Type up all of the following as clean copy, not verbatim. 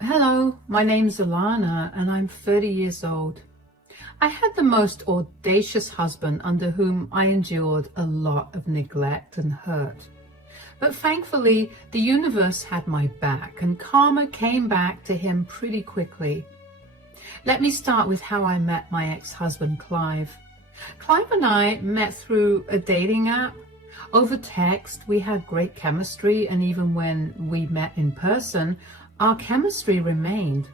Hello, my name's Alana and I'm 30 years old. I had the most audacious husband under whom I endured a lot of neglect and hurt. But thankfully, the universe had my back and karma came back to him pretty quickly. Let me start with how I met my ex-husband, Clive. Clive and I met through a dating app. Over text, we had great chemistry, and even when we met in person, our chemistry remained.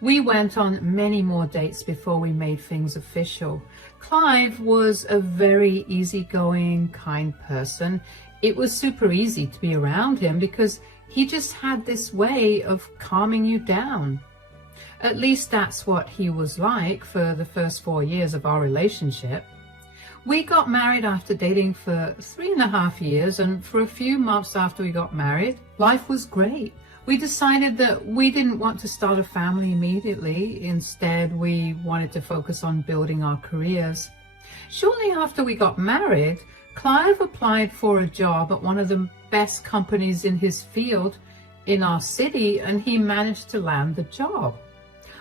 We went on many more dates before we made things official. Clive was a very easygoing, kind person. It was super easy to be around him because he just had this way of calming you down. At least that's what he was like for the first 4 years of our relationship. We got married after dating for 3.5 years, and for a few months after we got married, life was great. We decided that we didn't want to start a family immediately. Instead, we wanted to focus on building our careers. Shortly after we got married, Clive applied for a job at one of the best companies in his field in our city, and he managed to land the job.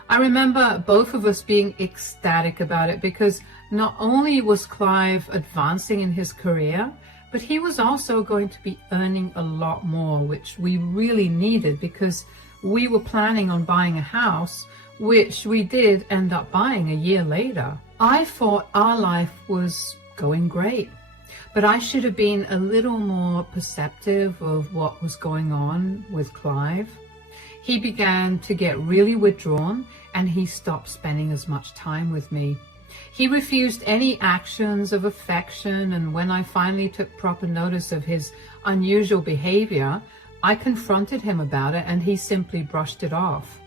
I remember both of us being ecstatic about it because not only was Clive advancing in his career, but he was also going to be earning a lot more, which we really needed because we were planning on buying a house, which we did end up buying a year later. I thought our life was going great, but I should have been a little more perceptive of what was going on with Clive. He began to get really withdrawn and he stopped spending as much time with me. He refused any actions of affection, and when I finally took proper notice of his unusual behavior, I confronted him about it and he simply brushed it off.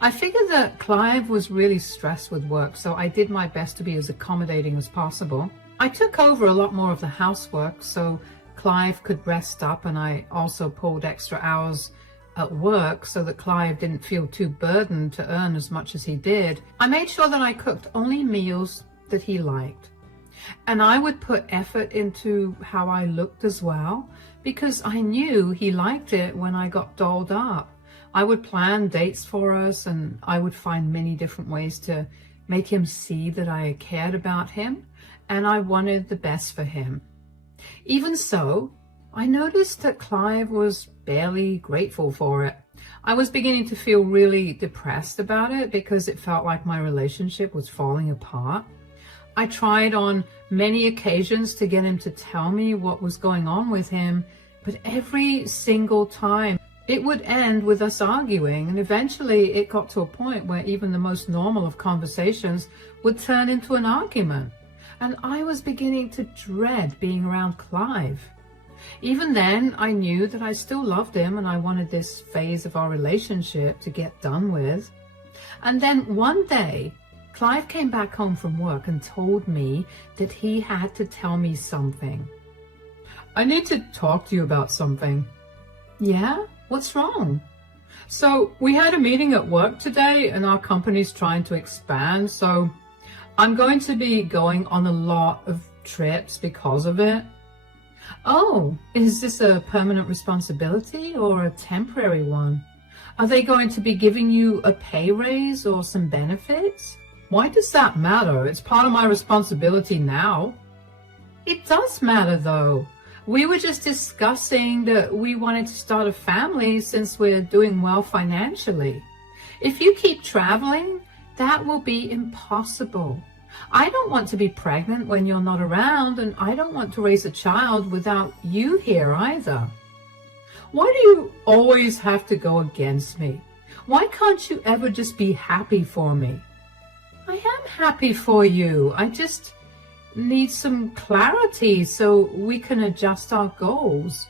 I figured that Clive was really stressed with work, so I did my best to be as accommodating as possible. I took over a lot more of the housework so Clive could rest up, and I also pulled extra hours at work so that Clive didn't feel too burdened to earn as much as he did. I made sure that I cooked only meals that he liked. And I would put effort into how I looked as well, because I knew he liked it when I got dolled up. I would plan dates for us, and I would find many different ways to make him see that I cared about him and I wanted the best for him. Even so, I noticed that Clive was barely grateful for it. I was beginning to feel really depressed about it because it felt like my relationship was falling apart. I tried on many occasions to get him to tell me what was going on with him, but every single time it would end with us arguing, and eventually it got to a point where even the most normal of conversations would turn into an argument. And I was beginning to dread being around Clive. Even then, I knew that I still loved him and I wanted this phase of our relationship to get done with. And then one day, Clive came back home from work and told me that he had to tell me something. I need to talk to you about something. Yeah? What's wrong? So we had a meeting at work today and our company's trying to expand, so I'm going to be going on a lot of trips because of it. Oh, is this a permanent responsibility or a temporary one? Are they going to be giving you a pay raise or some benefits? Why does that matter? It's part of my responsibility now. It does matter though. We were just discussing that we wanted to start a family since we're doing well financially. If you keep traveling, that will be impossible. I don't want to be pregnant when you're not around, and I don't want to raise a child without you here either. Why do you always have to go against me? Why can't you ever just be happy for me? I am happy for you. I just need some clarity so we can adjust our goals.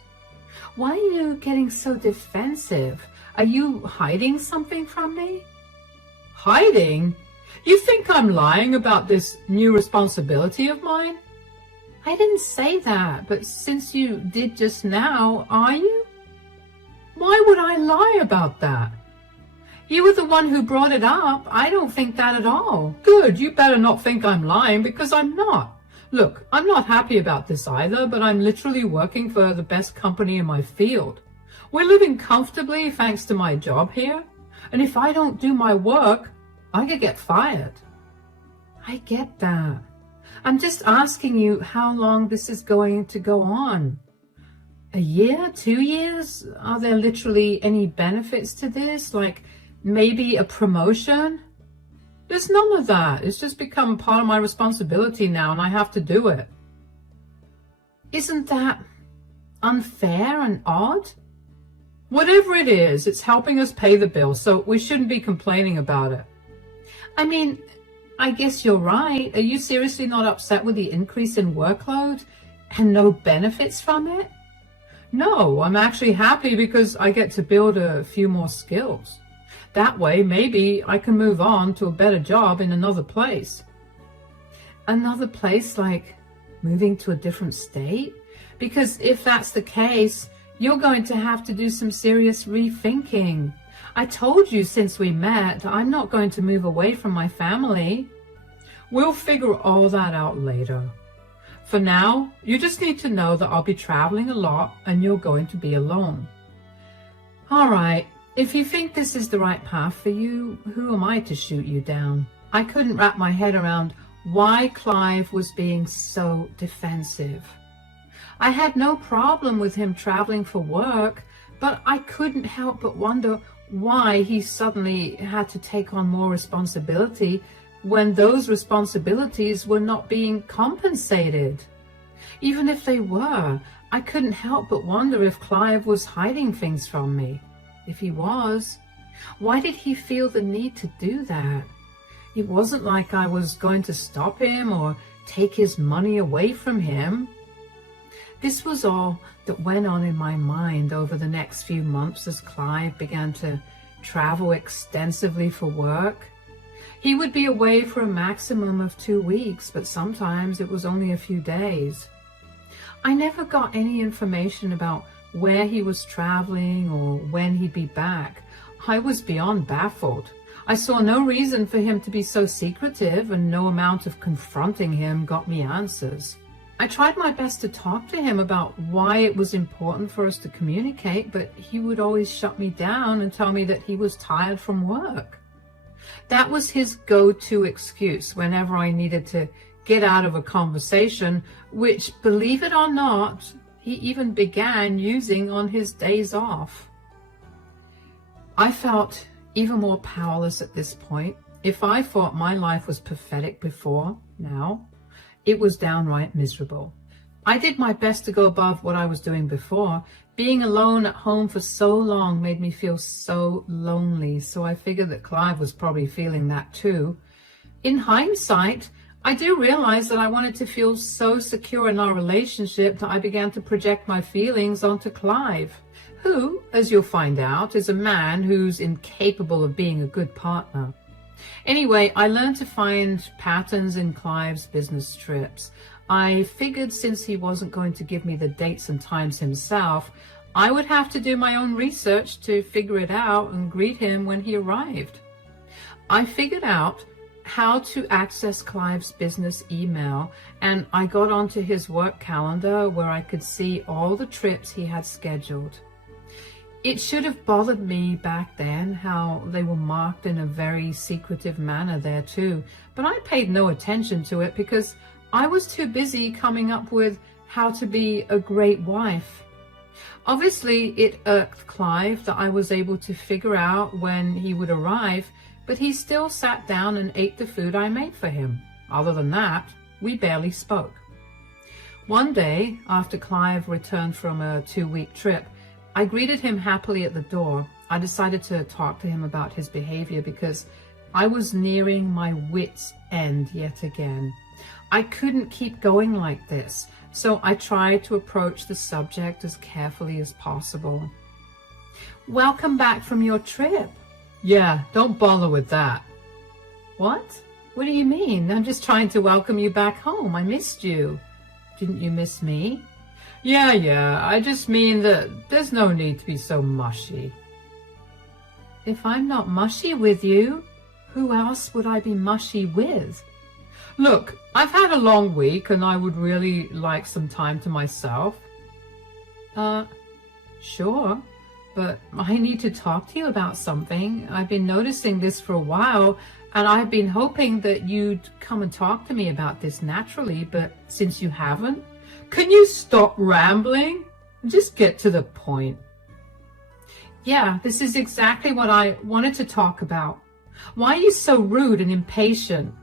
Why are you getting so defensive? Are you hiding something from me? Hiding? You think I'm lying about this new responsibility of mine? I didn't say that, but since you did just now, are you? Why would I lie about that? You were the one who brought it up. I don't think that at all. Good, you better not think I'm lying, because I'm not. Look, I'm not happy about this either, but I'm literally working for the best company in my field. We're living comfortably thanks to my job here. And if I don't do my work, I could get fired. I get that. I'm just asking you how long this is going to go on. A year? 2 years? Are there literally any benefits to this? Like maybe a promotion? There's none of that. It's just become part of my responsibility now and I have to do it. Isn't that unfair and odd? Whatever it is, it's helping us pay the bill, so we shouldn't be complaining about it. I mean, I guess you're right. Are you seriously not upset with the increase in workload and no benefits from it? No, I'm actually happy because I get to build a few more skills. That way, maybe I can move on to a better job in another place. Another place, like moving to a different state? Because if that's the case, you're going to have to do some serious rethinking. I told you since we met, I'm not going to move away from my family. We'll figure all that out later. For now, you just need to know that I'll be traveling a lot and you're going to be alone. All right, if you think this is the right path for you, who am I to shoot you down? I couldn't wrap my head around why Clive was being so defensive. I had no problem with him traveling for work, but I couldn't help but wonder why he suddenly had to take on more responsibility when those responsibilities were not being compensated. Even if they were, I couldn't help but wonder if Clive was hiding things from me. If he was, why did he feel the need to do that? It wasn't like I was going to stop him or take his money away from him. This was all that went on in my mind over the next few months as Clive began to travel extensively for work. He would be away for a maximum of 2 weeks, but sometimes it was only a few days. I never got any information about where he was traveling or when he'd be back. I was beyond baffled. I saw no reason for him to be so secretive, and no amount of confronting him got me answers. I tried my best to talk to him about why it was important for us to communicate, but he would always shut me down and tell me that he was tired from work. That was his go-to excuse whenever I needed to get out of a conversation, which, believe it or not, he even began using on his days off. I felt even more powerless at this point. If I thought my life was pathetic before, now, it was downright miserable. I did my best to go above what I was doing before. Being alone at home for so long made me feel so lonely, so I figured that Clive was probably feeling that too. In hindsight, I do realize that I wanted to feel so secure in our relationship that I began to project my feelings onto Clive, who, as you'll find out, is a man who's incapable of being a good partner. Anyway, I learned to find patterns in Clive's business trips. I figured since he wasn't going to give me the dates and times himself, I would have to do my own research to figure it out and greet him when he arrived. I figured out how to access Clive's business email, and I got onto his work calendar where I could see all the trips he had scheduled. It should have bothered me back then how they were marked in a very secretive manner there too, but I paid no attention to it because I was too busy coming up with how to be a great wife. Obviously, it irked Clive that I was able to figure out when he would arrive, but he still sat down and ate the food I made for him. Other than that, we barely spoke. One day, after Clive returned from a 2-week trip, I greeted him happily at the door. I decided to talk to him about his behavior because I was nearing my wit's end yet again. I couldn't keep going like this, so I tried to approach the subject as carefully as possible. Welcome back from your trip. Yeah, don't bother with that. What? What do you mean? I'm just trying to welcome you back home. I missed you. Didn't you miss me? Yeah, I just mean that there's no need to be so mushy. If I'm not mushy with you, who else would I be mushy with? Look, I've had a long week and I would really like some time to myself. Sure. but I need to talk to you about something. I've been noticing this for a while, and I've been hoping that you'd come and talk to me about this naturally, but since you haven't, can you stop rambling? Just get to the point. Yeah, this is exactly what I wanted to talk about. Why are you so rude and impatient?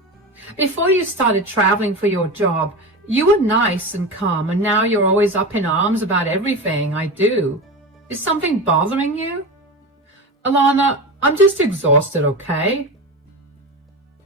Before you started traveling for your job, you were nice and calm, and now you're always up in arms about everything I do. Is something bothering you? Alana, I'm just exhausted, okay?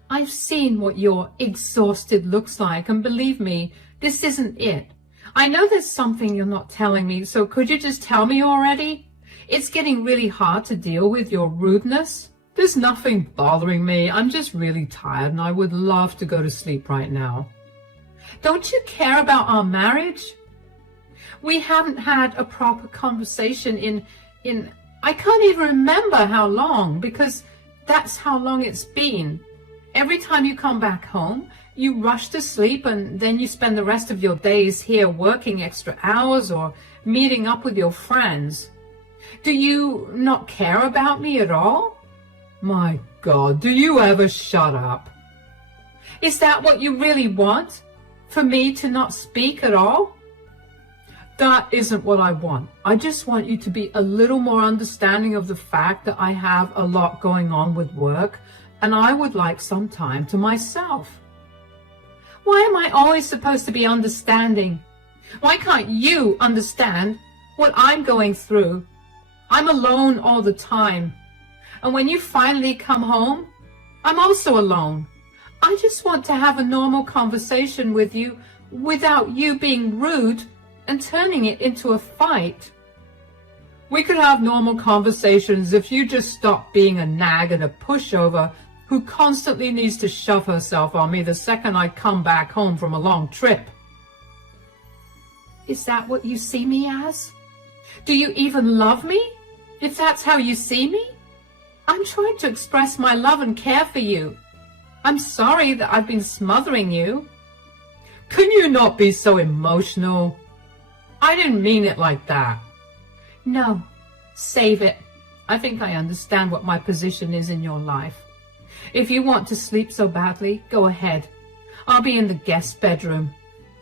I've seen what your exhausted looks like, and believe me, this isn't it. I know there's something you're not telling me, so could you just tell me already? It's getting really hard to deal with your rudeness. There's nothing bothering me. I'm just really tired, and I would love to go to sleep right now. Don't you care about our marriage? We haven't had a proper conversation in I can't even remember how long, because that's how long it's been. Every time you come back home, you rush to sleep, and then you spend the rest of your days here working extra hours or meeting up with your friends. Do you not care about me at all? My God, do you ever shut up? Is that what you really want? For me to not speak at all? That isn't what I want. I just want you to be a little more understanding of the fact that I have a lot going on with work, and I would like some time to myself. Why am I always supposed to be understanding? Why can't you understand what I'm going through? I'm alone all the time. And when you finally come home, I'm also alone. I just want to have a normal conversation with you without you being rude and turning it into a fight. We could have normal conversations if you just stopped being a nag and a pushover who constantly needs to shove herself on me the second I come back home from a long trip. Is that what you see me as? Do you even love me, if that's how you see me? I'm trying to express my love and care for you. I'm sorry that I've been smothering you. Can you not be so emotional? I didn't mean it like that. No, save it. I think I understand what my position is in your life. If you want to sleep so badly, go ahead. I'll be in the guest bedroom.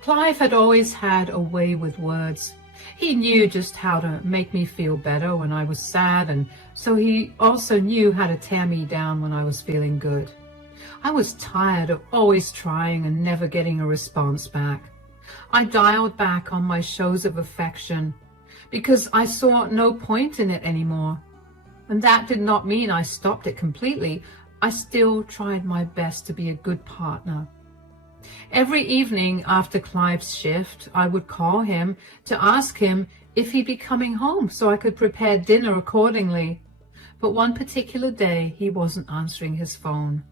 Clive had always had a way with words. He knew just how to make me feel better when I was sad, and so he also knew how to tear me down when I was feeling good. I was tired of always trying and never getting a response back. I dialed back on my shows of affection because I saw no point in it anymore. And that did not mean I stopped it completely. I still tried my best to be a good partner. Every evening after Clive's shift, I would call him to ask him if he'd be coming home so I could prepare dinner accordingly. But one particular day, he wasn't answering his phone.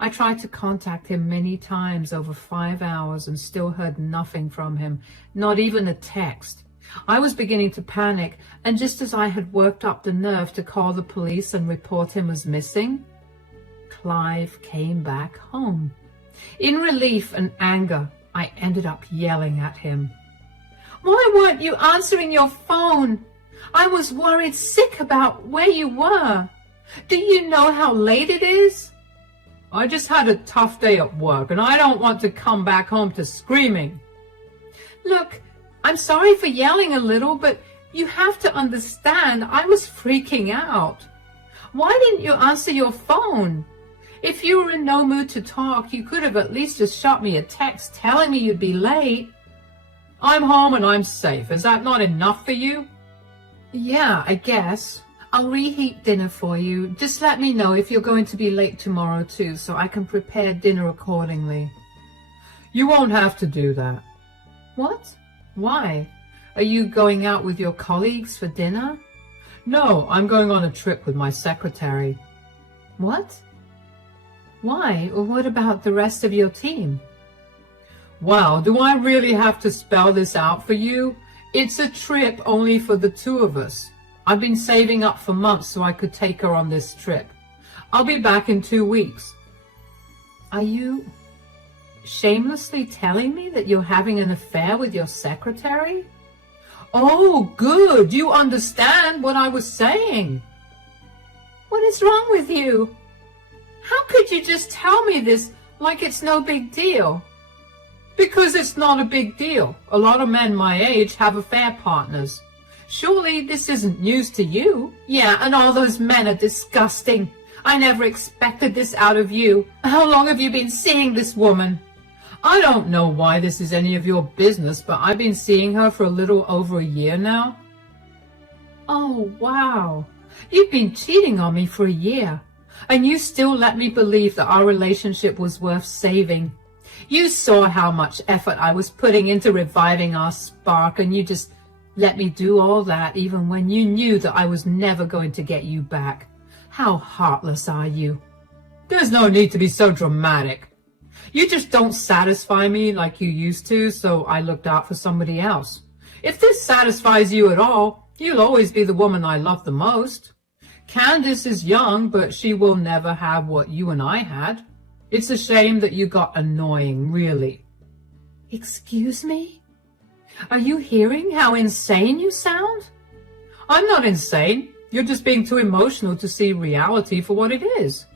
I tried to contact him many times over 5 hours and still heard nothing from him, not even a text. I was beginning to panic, and just as I had worked up the nerve to call the police and report him as missing, Clive came back home. In relief and anger, I ended up yelling at him. Why weren't you answering your phone? I was worried sick about where you were. Do you know how late it is? I just had a tough day at work, and I don't want to come back home to screaming. Look, I'm sorry for yelling a little, but you have to understand I was freaking out. Why didn't you answer your phone? If you were in no mood to talk, you could have at least just shot me a text telling me you'd be late. I'm home and I'm safe. Is that not enough for you? Yeah, I guess. I'll reheat dinner for you. Just let me know if you're going to be late tomorrow too, so I can prepare dinner accordingly. You won't have to do that. What? Why? Are you going out with your colleagues for dinner? No, I'm going on a trip with my secretary. What? Why? Or what about the rest of your team? Well, do I really have to spell this out for you? It's a trip only for the two of us. I've been saving up for months so I could take her on this trip. I'll be back in 2 weeks. Are you shamelessly telling me that you're having an affair with your secretary? Oh, good. You understand what I was saying. What is wrong with you? How could you just tell me this like it's no big deal? Because it's not a big deal. A lot of men my age have affair partners. Surely this isn't news to you? Yeah, and all those men are disgusting. I never expected this out of you. How long have you been seeing this woman? I don't know why this is any of your business, but I've been seeing her for a little over a year now. Oh, wow. You've been cheating on me for a year, and you still let me believe that our relationship was worth saving. You saw how much effort I was putting into reviving our spark, and you just let me do all that even when you knew that I was never going to get you back. How heartless are you? There's no need to be so dramatic. You just don't satisfy me like you used to, so I looked out for somebody else. If this satisfies you at all, you'll always be the woman I love the most. Candace is young, but she will never have what you and I had. It's a shame that you got annoying, really. Excuse me? Are you hearing how insane you sound? I'm not insane. You're just being too emotional to see reality for what it is.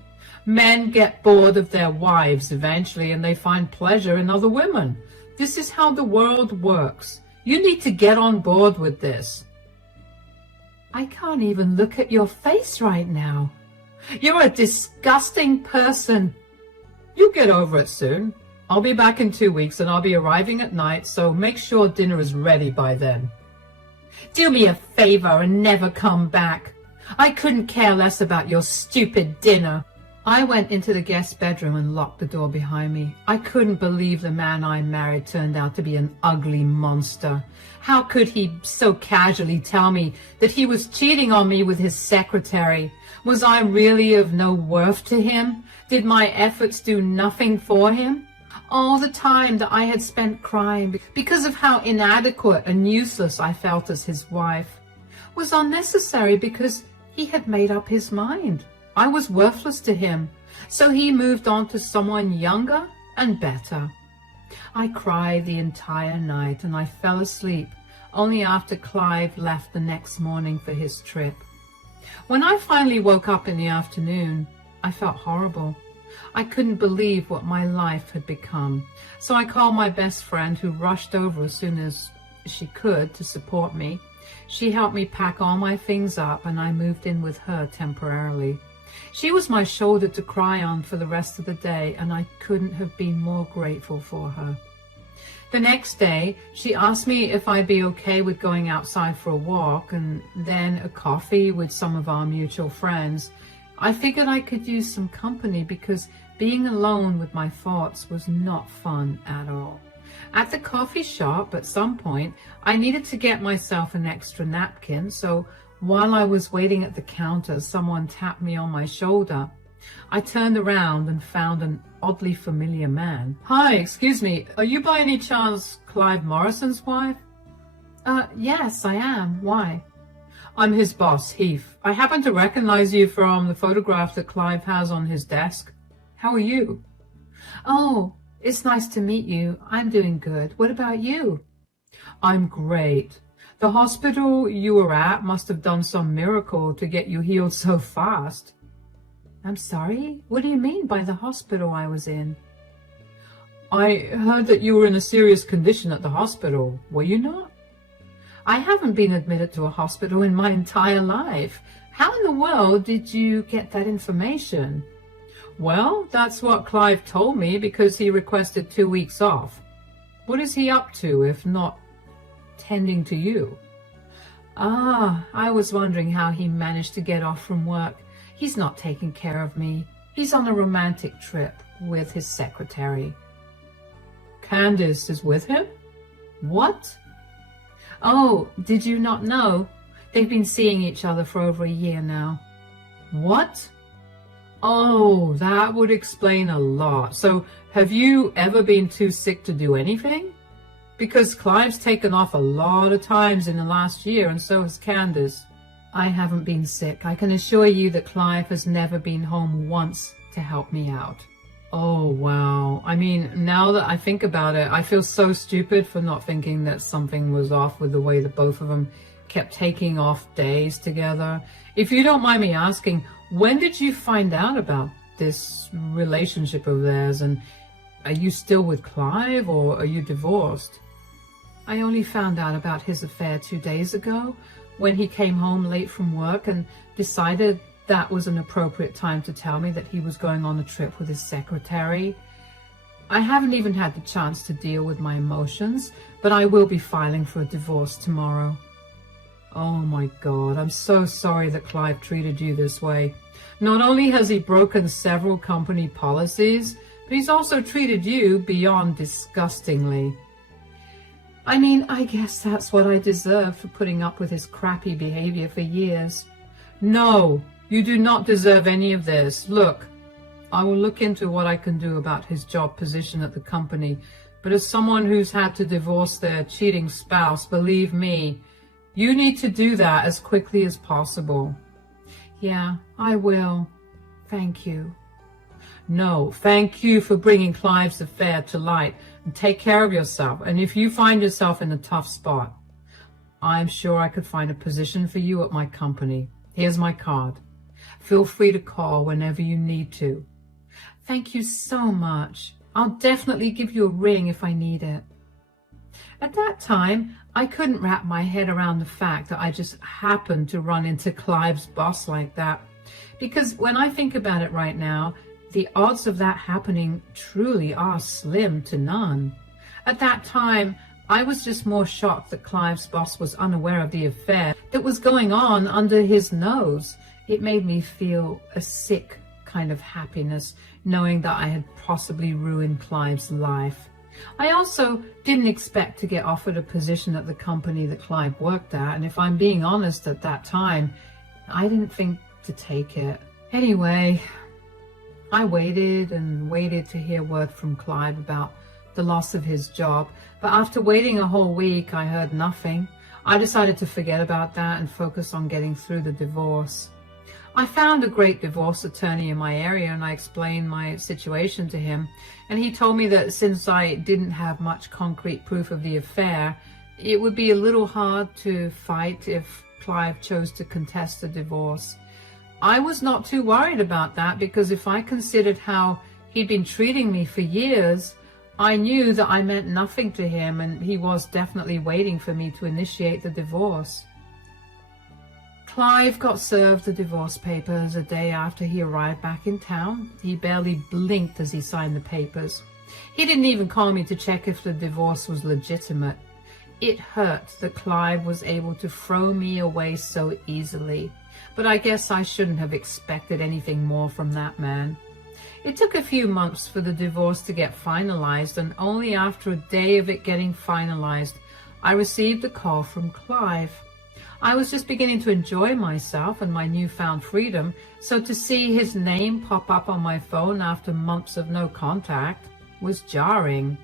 Men get bored of their wives eventually, and they find pleasure in other women. This is how the world works. You need to get on board with this. I can't even look at your face right now. You're a disgusting person. You'll get over it soon. I'll be back in 2 weeks, and I'll be arriving at night, so make sure dinner is ready by then. Do me a favor and never come back. I couldn't care less about your stupid dinner. I went into the guest bedroom and locked the door behind me. I couldn't believe the man I married turned out to be an ugly monster. How could he so casually tell me that he was cheating on me with his secretary? Was I really of no worth to him? Did my efforts do nothing for him? All the time that I had spent crying because of how inadequate and useless I felt as his wife was unnecessary because he had made up his mind. I was worthless to him, so he moved on to someone younger and better. I cried the entire night and I fell asleep only after Clive left the next morning for his trip. When I finally woke up in the afternoon, I felt horrible. I couldn't believe what my life had become, so I called my best friend, who rushed over as soon as she could to support me. She helped me pack all my things up, and I moved in with her temporarily. She was my shoulder to cry on for the rest of the day, and I couldn't have been more grateful for her. The next day, she asked me if I'd be okay with going outside for a walk and then a coffee with some of our mutual friends. I figured I could use some company because being alone with my thoughts was not fun at all. At the coffee shop, at some point, I needed to get myself an extra napkin, so while I was waiting at the counter, someone tapped me on my shoulder. I turned around and found an oddly familiar man. Hi, excuse me, are you by any chance Clive Morrison's wife? Yes, I am. Why? I'm his boss, Heath. I happen to recognize you from the photograph that Clive has on his desk. How are you? Oh, it's nice to meet you. I'm doing good. What about you? I'm great. The hospital you were at must have done some miracle to get you healed so fast. I'm sorry? What do you mean by the hospital I was in? I heard that you were in a serious condition at the hospital. Were you not? I haven't been admitted to a hospital in my entire life. How in the world did you get that information? Well, that's what Clive told me because he requested 2 weeks off. What is he up to if not tending to you? Ah, I was wondering how he managed to get off from work. He's not taking care of me. He's on a romantic trip with his secretary. Candace is with him? What? Oh, did you not know? They've been seeing each other for over a year now. What? Oh, that would explain a lot. So, have you ever been too sick to do anything? Because Clive's taken off a lot of times in the last year, and so has Candace. I haven't been sick. I can assure you that Clive has never been home once to help me out. Oh, wow. I mean, now that I think about it, I feel so stupid for not thinking that something was off with the way that both of them kept taking off days together. If you don't mind me asking, when did you find out about this relationship of theirs? And are you still with Clive, or are you divorced? I only found out about his affair 2 days ago when he came home late from work and decided that was an appropriate time to tell me that he was going on a trip with his secretary. I haven't even had the chance to deal with my emotions, but I will be filing for a divorce tomorrow. Oh my God, I'm so sorry that Clive treated you this way. Not only has he broken several company policies, but he's also treated you beyond disgustingly. I mean, I guess that's what I deserve for putting up with his crappy behavior for years. No, you do not deserve any of this. Look, I will look into what I can do about his job position at the company, but as someone who's had to divorce their cheating spouse, believe me, you need to do that as quickly as possible. Yeah, I will. Thank you. No, thank you for bringing Clive's affair to light, and take care of yourself. And if you find yourself in a tough spot, I'm sure I could find a position for you at my company. Here's my card. Feel free to call whenever you need to. Thank you so much. I'll definitely give you a ring if I need it. At that time, I couldn't wrap my head around the fact that I just happened to run into Clive's boss like that. Because when I think about it right now, the odds of that happening truly are slim to none. At that time, I was just more shocked that Clive's boss was unaware of the affair that was going on under his nose. It made me feel a sick kind of happiness, knowing that I had possibly ruined Clive's life. I also didn't expect to get offered a position at the company that Clive worked at, and if I'm being honest, at that time, I didn't think to take it. Anyway, I waited and waited to hear word from Clive about the loss of his job, but after waiting a whole week, I heard nothing. I decided to forget about that and focus on getting through the divorce. I found a great divorce attorney in my area, and I explained my situation to him, and he told me that since I didn't have much concrete proof of the affair, it would be a little hard to fight if Clive chose to contest the divorce. I was not too worried about that, because if I considered how he'd been treating me for years, I knew that I meant nothing to him, and he was definitely waiting for me to initiate the divorce. Clive got served the divorce papers a day after he arrived back in town. He barely blinked as he signed the papers. He didn't even call me to check if the divorce was legitimate. It hurt that Clive was able to throw me away so easily, but I guess I shouldn't have expected anything more from that man. It took a few months for the divorce to get finalized, and only after a day of it getting finalized, I received a call from Clive. I was just beginning to enjoy myself and my newfound freedom, so to see his name pop up on my phone after months of no contact was jarring.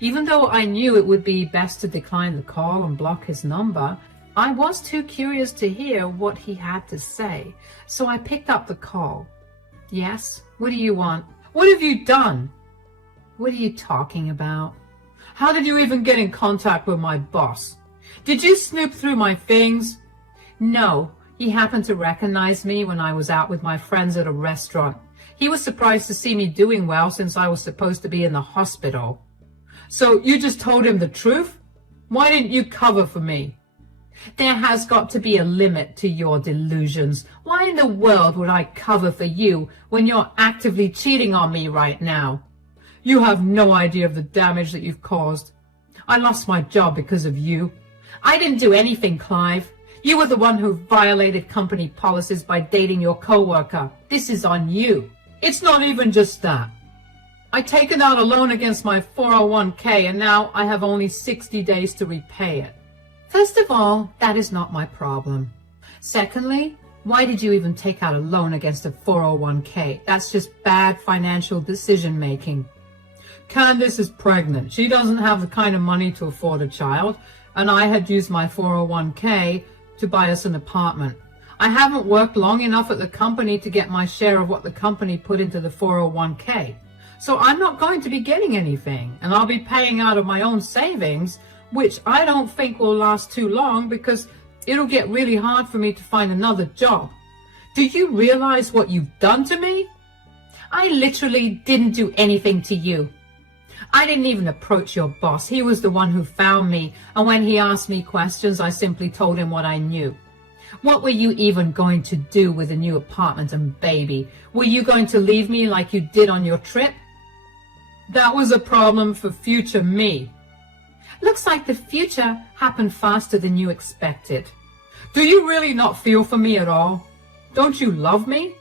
Even though I knew it would be best to decline the call and block his number, I was too curious to hear what he had to say, so I picked up the call. Yes, what do you want? What have you done? What are you talking about? How did you even get in contact with my boss? Did you snoop through my things? No, he happened to recognize me when I was out with my friends at a restaurant. He was surprised to see me doing well since I was supposed to be in the hospital. So you just told him the truth? Why didn't you cover for me? There has got to be a limit to your delusions. Why in the world would I cover for you when you're actively cheating on me right now? You have no idea of the damage that you've caused. I lost my job because of you. I didn't do anything, Clive. You were the one who violated company policies by dating your coworker. This is on you. It's not even just that. I've taken out a loan against my 401k, and now I have only 60 days to repay it. First of all, that is not my problem. Secondly, why did you even take out a loan against a 401k? That's just bad financial decision making. Candace is pregnant. She doesn't have the kind of money to afford a child, and I had used my 401k to buy us an apartment. I haven't worked long enough at the company to get my share of what the company put into the 401k. So I'm not going to be getting anything, and I'll be paying out of my own savings, which I don't think will last too long because it'll get really hard for me to find another job. Do you realize what you've done to me? I literally didn't do anything to you. I didn't even approach your boss. He was the one who found me, and when he asked me questions, I simply told him what I knew. What were you even going to do with a new apartment and baby? Were you going to leave me like you did on your trip? That was a problem for future me. Looks like the future happened faster than you expected. Do you really not feel for me at all? Don't you love me?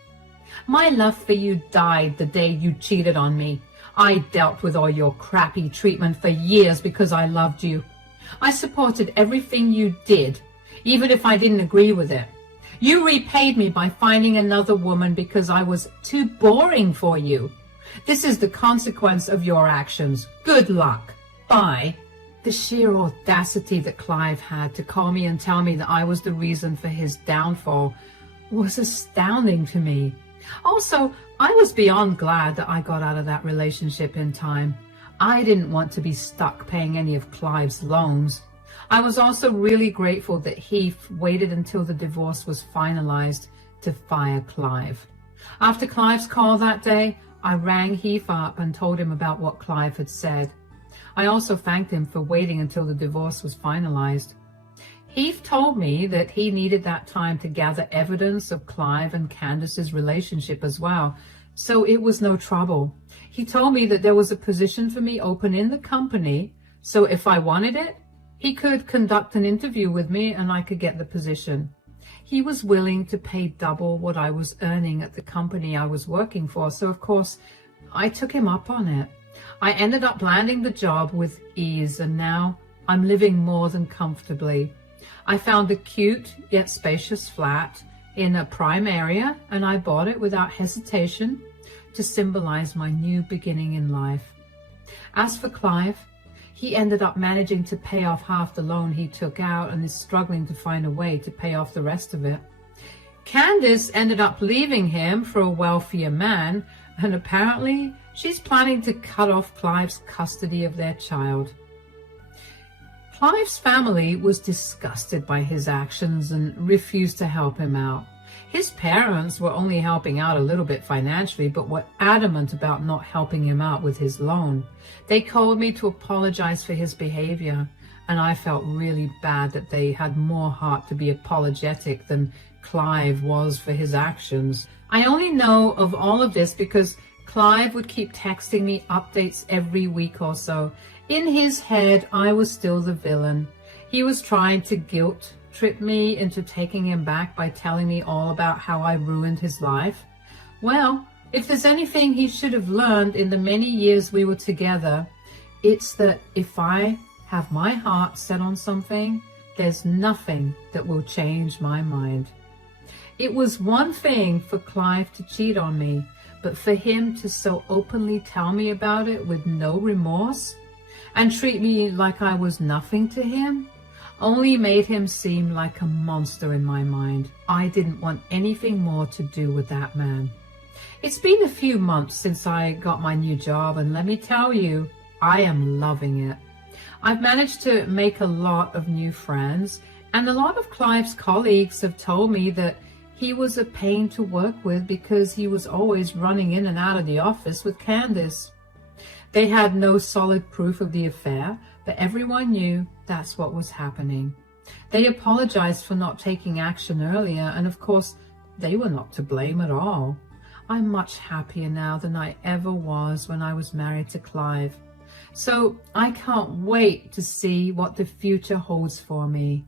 My love for you died the day you cheated on me. I dealt with all your crappy treatment for years because I loved you. I supported everything you did, even if I didn't agree with it. You repaid me by finding another woman because I was too boring for you. This is the consequence of your actions. Good luck. Bye. The sheer audacity that Clive had to call me and tell me that I was the reason for his downfall was astounding to me. Also, I was beyond glad that I got out of that relationship in time. I didn't want to be stuck paying any of Clive's loans. I was also really grateful that Heath waited until the divorce was finalized to fire Clive. After Clive's call that day, I rang Heath up and told him about what Clive had said. I also thanked him for waiting until the divorce was finalized. Heath told me that he needed that time to gather evidence of Clive and Candace's relationship as well, so it was no trouble. He told me that there was a position for me open in the company, so if I wanted it, he could conduct an interview with me and I could get the position. He was willing to pay double what I was earning at the company I was working for, so of course I took him up on it. I ended up landing the job with ease, and now I'm living more than comfortably. I found a cute yet spacious flat in a prime area, and I bought it without hesitation to symbolize my new beginning in life. As for Clive, he ended up managing to pay off half the loan he took out and is struggling to find a way to pay off the rest of it. Candace ended up leaving him for a wealthier man, and apparently she's planning to cut off Clive's custody of their child. Clive's family was disgusted by his actions and refused to help him out. His parents were only helping out a little bit financially, but were adamant about not helping him out with his loan. They called me to apologize for his behavior, and I felt really bad that they had more heart to be apologetic than Clive was for his actions. I only know of all of this because Clive would keep texting me updates every week or so. In his head, I was still the villain. He was trying to guilt trip me into taking him back by telling me all about how I ruined his life. Well, if there's anything he should have learned in the many years we were together, it's that if I have my heart set on something, there's nothing that will change my mind. It was one thing for Clive to cheat on me, but for him to so openly tell me about it with no remorse and treat me like I was nothing to him only made him seem like a monster in my mind. I didn't want anything more to do with that man. It's been a few months since I got my new job, and let me tell you, I am loving it. I've managed to make a lot of new friends, and a lot of Clive's colleagues have told me that he was a pain to work with because he was always running in and out of the office with Candace. They had no solid proof of the affair, but everyone knew that's what was happening. They apologized for not taking action earlier, and of course, they were not to blame at all. I'm much happier now than I ever was when I was married to Clive. So I can't wait to see what the future holds for me.